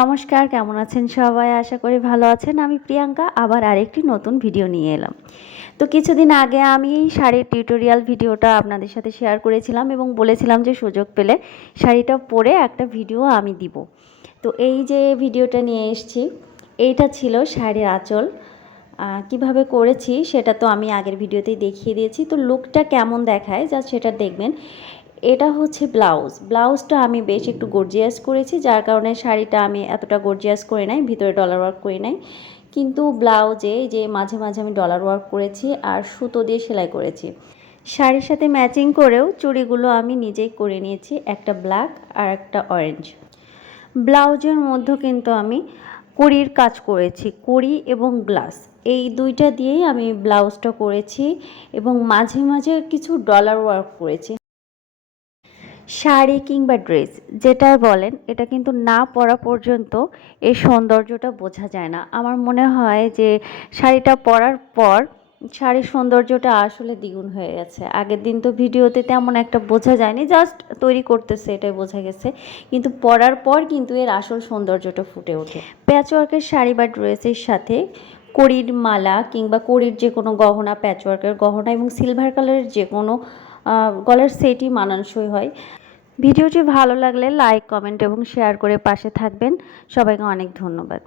নমস্কার, কেমন আছেন সবাই? আশা করি ভালো আছেন। আমি প্রিয়াঙ্কা আবার আরেকটি নতুন ভিডিও নিয়ে এলাম। তো কিছুদিন আগে আমি এই শাড়ির টিউটোরিয়াল ভিডিওটা আপনাদের সাথে শেয়ার করেছিলাম এবং বলেছিলাম যে সুযোগ পেলে শাড়িটা পরে একটা ভিডিও আমি দিব। তো এই যে ভিডিওটা নিয়ে এসেছি, এইটা ছিল শাড়ির আঁচল। কিভাবে করেছি সেটা তো আমি আগের ভিডিওতেই দেখিয়ে দিয়েছি। তো লুকটা কেমন দেখায় জাস্ট সেটা দেখবেন। এটা হচ্ছে ব্লাউজটা আমি বেশ একটু গর্জিয়াস করেছি, যার কারণে শাড়িটা আমি এতটা গর্জিয়াস করে নাই, ভিতরে ডলার ওয়ার্ক করি নাই। কিন্তু ব্লাউজে যে মাঝে মাঝে আমি ডলার ওয়ার্ক করেছি আর সুতো দিয়ে সেলাই করেছি। শাড়ির সাথে ম্যাচিং করেও চুড়িগুলো আমি নিজেই করে নিয়েছি, একটা ব্ল্যাক আর একটা অরেঞ্জ। ব্লাউজের মধ্যে কিন্তু আমি কড়ির কাজ করেছি, কড়ি এবং গ্লাস এই দুইটা দিয়েই আমি ব্লাউজটা করেছি এবং মাঝে মাঝে কিছু ডলার ওয়ার্ক করেছি। শাড়ি কিংবা ড্রেস যেটাই বলেন, এটা কিন্তু না পরা পর্যন্ত এর সৌন্দর্যটা বোঝা যায় না। আমার মনে হয় যে শাড়িটা পরার পর শাড়ির সৌন্দর্যটা আসলে দ্বিগুণ হয়ে গেছে। আগের দিন তো ভিডিওতে তেমন একটা বোঝা যায়নি, জাস্ট তৈরি করতেছে এটাই বোঝা গেছে, কিন্তু পরার পর কিন্তু এর আসল সৌন্দর্যটা ফুটে ওঠে। প্যাচওয়ার্কের শাড়ি বা ড্রেসের সাথে কড়ির মালা কিংবা কড়ির যে কোনো গহনা, প্যাচওয়ার্কের গহনা এবং সিলভার কালারের যে কোনো গলার সেটই মানানসই হয়। ভিডিওটি ভালো লাগলে লাইক, কমেন্ট এবং শেয়ার করে পাশে থাকবেন। সবাইকে অনেক ধন্যবাদ।